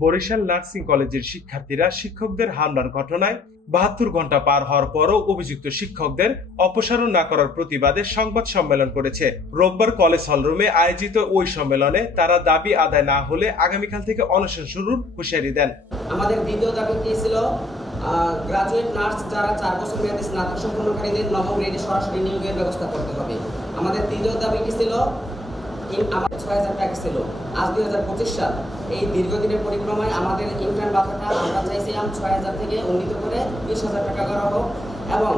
Barishal nursing কলেজের শিক্ষার্থীরা শিক্ষকদের হামলার ঘটনায় ৭২ ঘন্টা পার হওয়ার পরও অভিযুক্ত শিক্ষকদের অপসারণ না করার প্রতিবাদে সংবাদ সম্মেলন করেছে। রোববার কলেজ হলরুমে আয়োজিত ওই সম্মেলনে তারা দাবি আদায় না হলে আগামীকাল থেকে অনশন শুরুর হুঁশিয়ারি দেন। আমাদের দ্বিতীয় দাবিটি ছিল গ্রাজুয়েট নার্স যারা ৪ বছর মেয়াদী স্নাতক সম্পন্নকারীদের নবম গ্রেডে সরাসরি নিয়োগের ব্যবস্থা করতে হবে। আমাদের তৃতীয় দাবিটি ছিল আমাদের ৬,০০০ টাকা ছিল। আজ ২০২৫ সাল, এই দীর্ঘদিনের পরিক্রমায় আমাদের ইন্টার্ন ভাতাটা আমরা চাইছিলাম ৬,০০০ থেকে উন্নীত করে ৩০,০০০ টাকা করা হোক এবং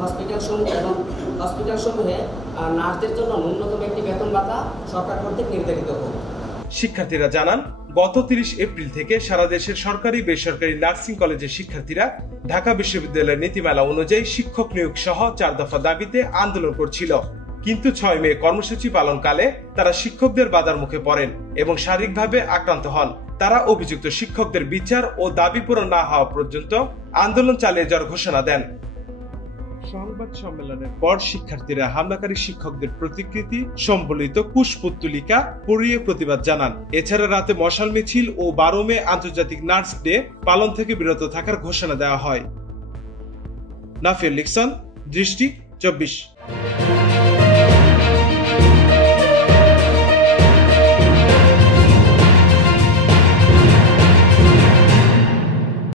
হসপিটাল সমূহে নার্সদের জন্য ন্যূনতম একটি বেতন ভাতা সরকার কর্তৃক নির্ধারিত হোক। শিক্ষার্থীরা জানান, গত ৩০ এপ্রিল থেকে সারা দেশের সরকারি বেসরকারি নার্সিং কলেজের শিক্ষার্থীরা ঢাকা বিশ্ববিদ্যালয়ের নীতিমালা অনুযায়ী শিক্ষক নিয়োগ সহ ৪ দফা দাবিতে আন্দোলন করছিল। কিন্তু ৬ মে কর্মসূচি পালনকালে তারা শিক্ষকদের বাধার মুখে পড়েন এবং শারীরিকভাবে আক্রান্ত হন। তারা অভিযুক্ত শিক্ষকদের বিচার ও দাবি পূরণ না হওয়া পর্যন্ত আন্দোলন চালিয়ে যাওয়ার ঘোষণা দেন। সংবাদ সম্মেলনের পর শিক্ষার্থীরা হামলাকারী শিক্ষকদের প্রতিকৃতি সম্বলিত কুশপুত্তলিকা পড়িয়ে প্রতিবাদ জানান। এছাড়া রাতে মশাল মিছিল ও ১২ মে আন্তর্জাতিক নার্স ডে পালন থেকে বিরত থাকার ঘোষণা দেওয়া হয়। নাফিউল ইহসান, দৃষ্টি ২৪।